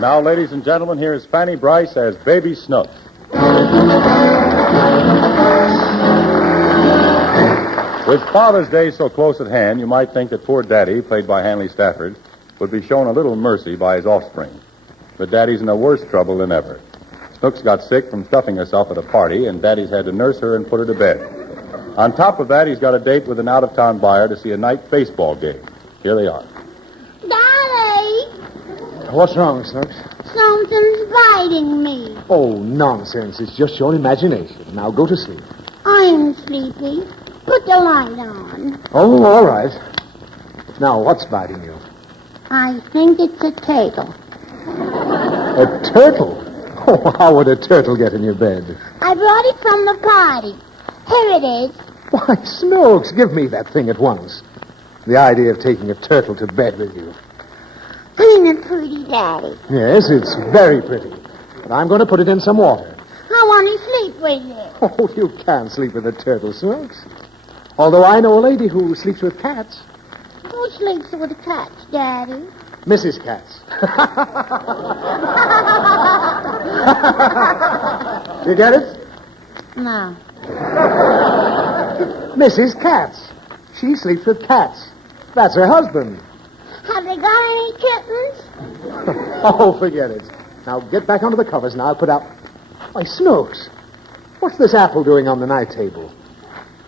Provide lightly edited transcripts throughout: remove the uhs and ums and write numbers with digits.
And now, ladies and gentlemen, here is Fanny Brice as Baby Snooks. With Father's Day so close at hand, you might think that poor Daddy, played by Hanley Stafford, would be shown a little mercy by his offspring. But Daddy's in a worse trouble than ever. Snooks got sick from stuffing herself at a party, and Daddy's had to nurse her and put her to bed. On top of that, he's got a date with an out-of-town buyer to see a night baseball game. Here they are. Daddy! What's wrong, Snooks? Something's biting me. Oh, nonsense. It's just your imagination. Now go to sleep. I'm sleepy. Put the light on. Oh, all right. Now, what's biting you? I think it's a turtle. A turtle? Oh, how would a turtle get in your bed? I brought it from the party. Here it is. Why, Snooks, give me that thing at once. The idea of taking a turtle to bed with you. Ain't it pretty, Daddy? Yes, it's very pretty. But I'm going to put it in some water. I want to sleep with it. Oh, you can't sleep with a turtle, Snooks. Although I know a lady who sleeps with cats. Who sleeps with cats, Daddy? Mrs. Katz. You get it? No. Mrs. Katz. She sleeps with cats. That's her husband. Have they got any kittens? Oh, forget it. Now get back under the covers and I'll put out... Why, Snooks, what's this apple doing on the night table?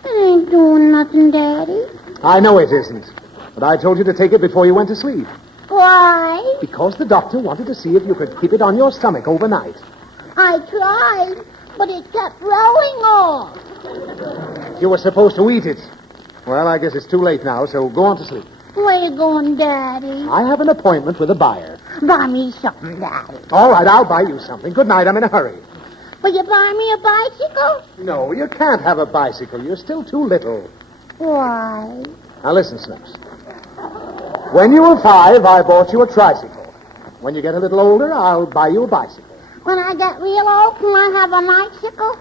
It ain't doing nothing, Daddy. I know it isn't. But I told you to take it before you went to sleep. Why? Because the doctor wanted to see if you could keep it on your stomach overnight. I tried, but it kept rolling off. You were supposed to eat it. Well, I guess it's too late now, so go on to sleep. Where you going, Daddy? I have an appointment with a buyer. Buy me something, Daddy. All right, I'll buy you something. Good night, I'm in a hurry. Will you buy me a bicycle? No, you can't have a bicycle. You're still too little. Why? Now listen, Snooks. When you were 5, I bought you a tricycle. When you get a little older, I'll buy you a bicycle. When I get real old, can I have an icicle?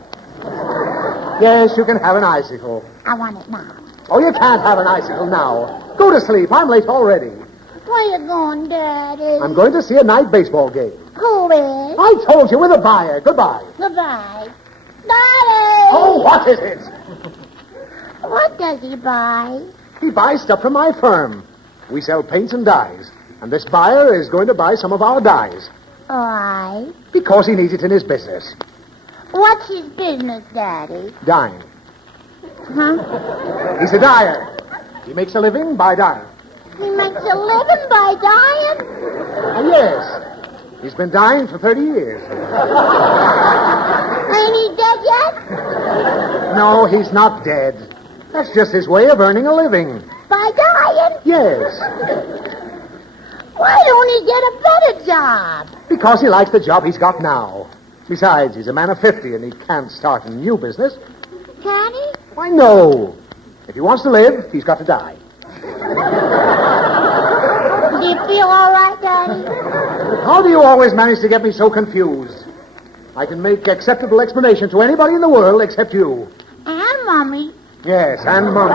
Yes, you can have an icicle. I want it now. Oh, you can't have an icicle now. Go to sleep. I'm late already. Where you going, Daddy? I'm going to see a night baseball game. Who is? I told you, with a buyer. Goodbye. Goodbye. Daddy! Oh, what is it? What does he buy? He buys stuff from my firm. We sell paints and dyes. And this buyer is going to buy some of our dyes. Why? Because he needs it in his business. What's his business, Daddy? Dyeing. Huh? He's a dyer. He makes a living by dyeing. He makes a living by dying? Yes. He's been dying for 30 years. Ain't he dead yet? No, he's not dead. That's just his way of earning a living. By dying? Yes. Why don't he get a better job? Because he likes the job he's got now. Besides, he's a man of 50 and he can't start a new business. Can he? Why, no. If he wants to live, he's got to die. Do you feel all right, Daddy? How do you always manage to get me so confused? I can make acceptable explanation to anybody in the world except you. And Mommy. Yes, and Mommy.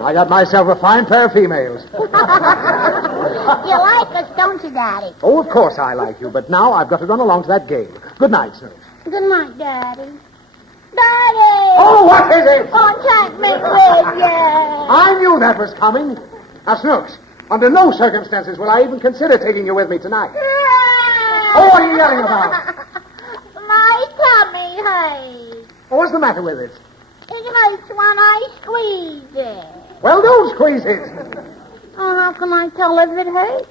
I got myself a fine pair of females. You like us, don't you, Daddy? Oh, of course I like you, but now I've got to run along to that game. Good night, Snooks. Good night, Daddy. Daddy! Oh, what is it? Oh, take me with you. I knew that was coming. Now, Snooks, under no circumstances will I even consider taking you with me tonight. Oh, what are you yelling about? My tummy hurts. Oh, what's the matter with it? It hurts when I squeeze it. Well, don't squeeze it. Oh, how can I tell if it hurts?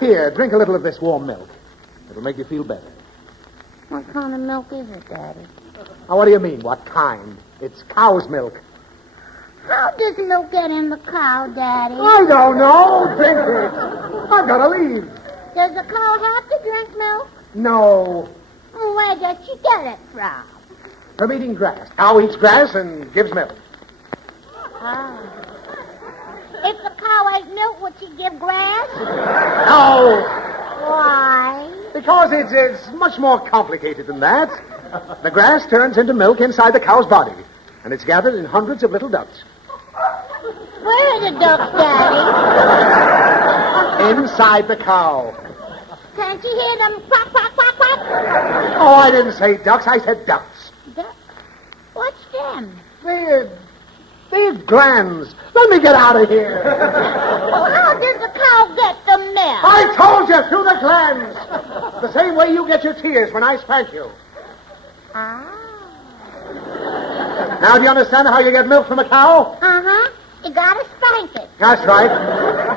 Here, drink a little of this warm milk. It'll make you feel better. What kind of milk is it, Daddy? Now, what do you mean, what kind? It's cow's milk. How does milk get in the cow, Daddy? I don't know. Drink it. I've got to leave. Does the cow have to drink milk? No. Where does she get it from? From eating grass. Cow eats grass and gives milk. Ah. If the cow ate milk, would she give grass? No. Why? Because it's much more complicated than that. The grass turns into milk inside the cow's body, and it's gathered in hundreds of little ducts. Where are the ducks, Daddy? Inside the cow. Can't you hear them quack, quack, quack, quack? Oh, I didn't say ducks. I said ducks. What's them? They're glands. Let me get out of here. Well, how did the cow get the milk? I told you, through the glands. The same way you get your tears when I spank you. Ah. Now, do you understand how you get milk from a cow? Uh-huh. You gotta spank it. That's right.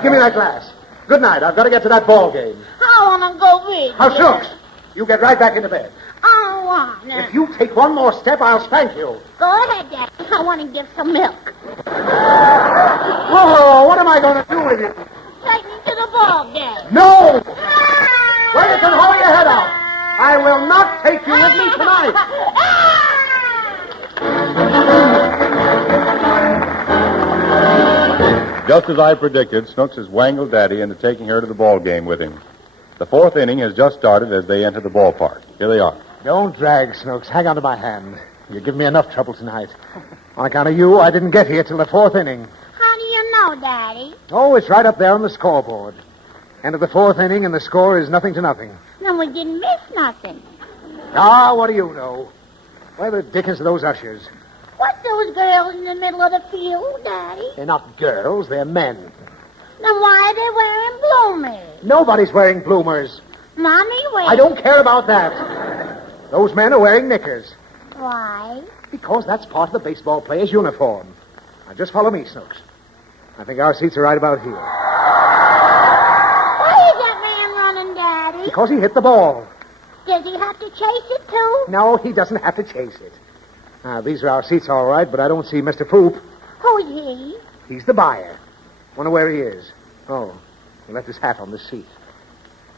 Give me that glass. Good night. I've got to get to that ball game. I wanna go with you. Now, Snooks, you get right back into bed. I don't wanna. If you take one more step, I'll spank you. Go ahead, Daddy. I wanna give some milk. Oh, what am I going to do with you? Take me to the ball game. No! Well, you can hold your head out. I will not take you with me tonight. Just as I predicted, Snooks has wangled Daddy into taking her to the ball game with him. The fourth inning has just started as they enter the ballpark. Here they are. Don't drag, Snooks. Hang on to my hand. You give me enough trouble tonight. On account of you, I didn't get here till the fourth inning. How do you know, Daddy? Oh, it's right up there on the scoreboard. End of the fourth inning, and the score is 0-0. Then we didn't miss nothing. Ah, what do you know? Where the dickens are those ushers? What's those girls in the middle of the field, Daddy? They're not girls, they're men. Then why are they wearing bloomers? Nobody's wearing bloomers. Mommy wears... I don't care about that. Those men are wearing knickers. Why? Because that's part of the baseball player's uniform. Now, just follow me, Snooks. I think our seats are right about here. Why is that man running, Daddy? Because he hit the ball. Does he have to chase it, too? No, he doesn't have to chase it. Now, these are our seats, all right, but I don't see Mr. Poop. Who's he? He's the buyer. Wonder where he is. Oh, he left his hat on the seat.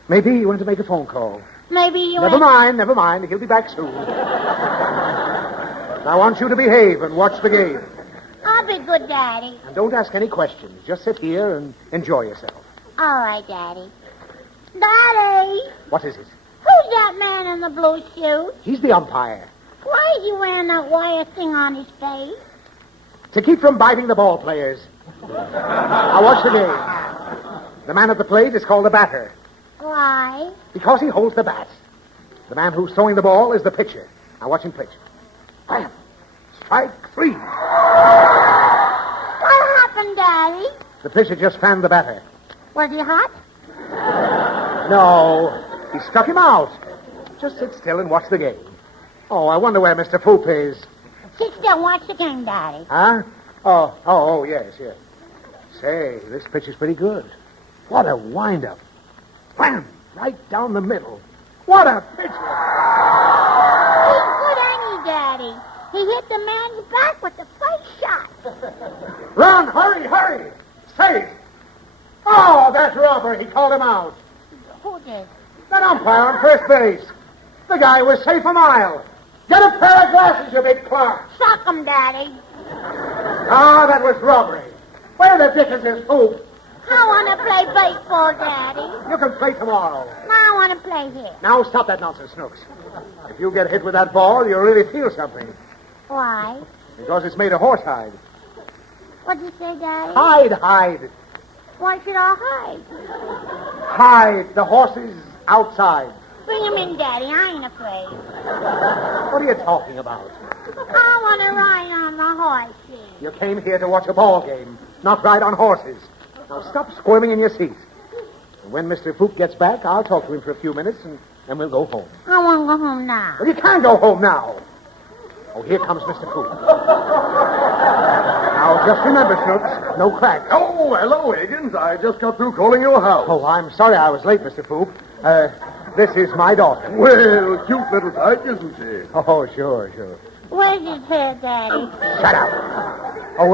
Maybe he went to make a phone call. Maybe you Never mind. He'll be back soon. Now, I want you to behave and watch the game. I'll be good, Daddy. And don't ask any questions. Just sit here and enjoy yourself. All right, Daddy. Daddy! What is it? Who's that man in the blue suit? He's the umpire. Why is he wearing that wire thing on his face? To keep from biting the ball players. Now, watch the game. The man at the plate is called the batter. Why? Because he holds the bat. The man who's throwing the ball is the pitcher. Now, watch him pitch. Bam! Strike 3. What happened, Daddy? The pitcher just fanned the batter. Was he hot? No, he struck him out. Just sit still and watch the game. Oh, I wonder where Mr. Poop is. Sit still, watch the game, Daddy. Huh? Oh, yes. Say, this pitch is pretty good. What a wind-up. Wham! Right down the middle. What a pitcher! He's good, ain't he, Daddy? He hit the man's back with the first shot. Run, hurry! Safe! Oh, that's Robert. He called him out. Who did? That umpire on first base. The guy was safe a mile. Get a pair of glasses, you big clerk. Suck him, Daddy. Ah, that was robbery. Where the dickens is Poop? I want to play baseball, Daddy. You can play tomorrow. No, I want to play here. Now stop that nonsense, Snooks. If you get hit with that ball, you'll really feel something. Why? Because it's made of horsehide. What'd you say, Daddy? Hide. Why should I hide? Hide. The horse is outside. Bring him in, Daddy. I ain't afraid. What are you talking about? I want to ride on the horses. You came here to watch a ball game, not ride on horses. Now stop squirming in your seat. And when Mr. Poop gets back, I'll talk to him for a few minutes, and we'll go home. I want to go home now. Well, you can't go home now. Oh, here comes Mr. Poop. Now, just remember, Snooks, no cracks. Oh, hello, Higgins. I just got through calling your house. Oh, I'm sorry I was late, Mr. Poop. This is my daughter. Well, cute little tyke, isn't she? Oh, sure. Where's his hair, Daddy? Shut up. Oh,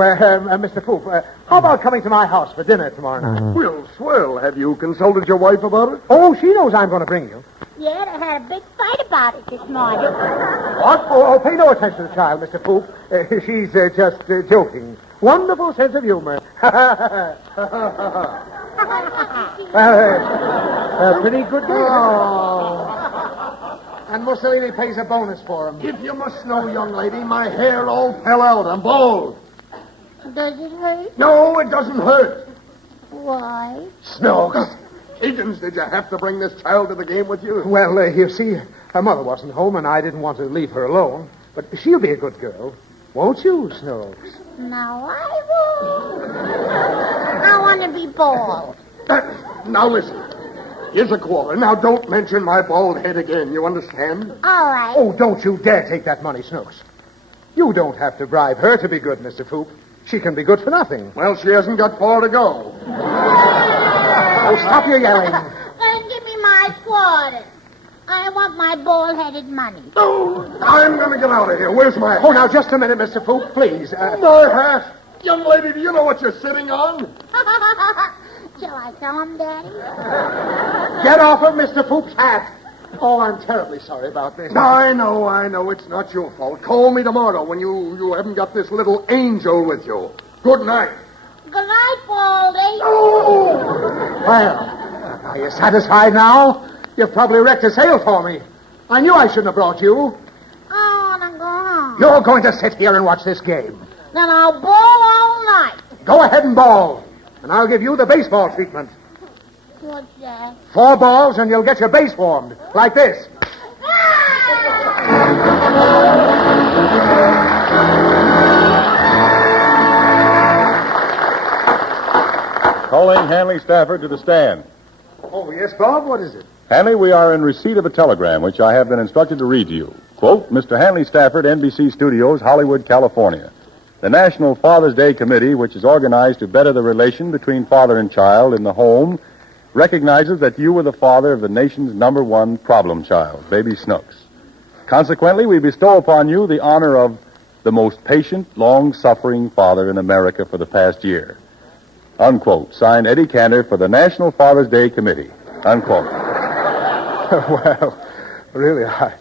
Mr. Poop, how about coming to my house for dinner tomorrow night? Well, swell. Have you consulted your wife about it? Oh, she knows I'm going to bring you. Yeah, they had a big fight about it this morning. What? Oh, pay no attention to the child, Mr. Poop. She's just joking. Wonderful sense of humor. Pretty good day. Oh. And Mussolini pays a bonus for him. If you must know, young lady, my hair all fell out. I'm bald. Does it hurt? No, it doesn't hurt. Why? Snooks, Higgins, did you have to bring this child to the game with you? Well, you see, her mother wasn't home, and I didn't want to leave her alone. But she'll be a good girl. Won't you, Snooks? No, I won't. I want to be bald. Now listen. Here's a quarter. Now don't mention my bald head again. You understand? All right. Oh, don't you dare take that money, Snooks. You don't have to bribe her to be good, Mr. Foop. She can be good for nothing. Well, she hasn't got far to go. Oh, stop your yelling. Then give me my quarter. I want my bald-headed money. Oh, I'm going to get out of here. Where's my hat? Oh, now, just a minute, Mr. Foop, please. My hat? Young lady, do you know what you're sitting on? Shall I tell him, Daddy? Get off of Mr. Foop's hat. Oh, I'm terribly sorry about this. I know. It's not your fault. Call me tomorrow when you haven't got this little angel with you. Good night. Good night, Baldy. Oh! Well, are you satisfied now? You've probably wrecked a sale for me. I knew I shouldn't have brought you. I want to go home. You're going to sit here and watch this game. Then I'll ball all night. Go ahead and ball, and I'll give you the baseball treatment. What's that? 4 balls, and you'll get your base warmed, like this. Calling Hanley Stafford to the stand. Oh, yes, Bob? What is it? Hanley, we are in receipt of a telegram which I have been instructed to read to you. Quote, Mr. Hanley Stafford, NBC Studios, Hollywood, California. The National Father's Day Committee, which is organized to better the relation between father and child in the home, recognizes that you were the father of the nation's #1 problem child, Baby Snooks. Consequently, we bestow upon you the honor of the most patient, long-suffering father in America for the past year. Unquote. Signed, Eddie Cantor for the National Father's Day Committee. Unquote. Well, really, I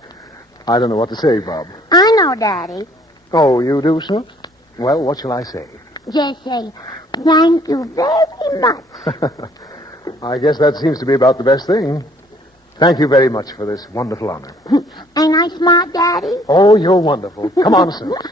don't know what to say, Bob. I know, Daddy. Oh, you do, Snooks? Well, what shall I say? Just say, thank you very much. I guess that seems to be about the best thing. Thank you very much for this wonderful honor. Ain't I smart, Daddy? Oh, you're wonderful. Come on, Snooks.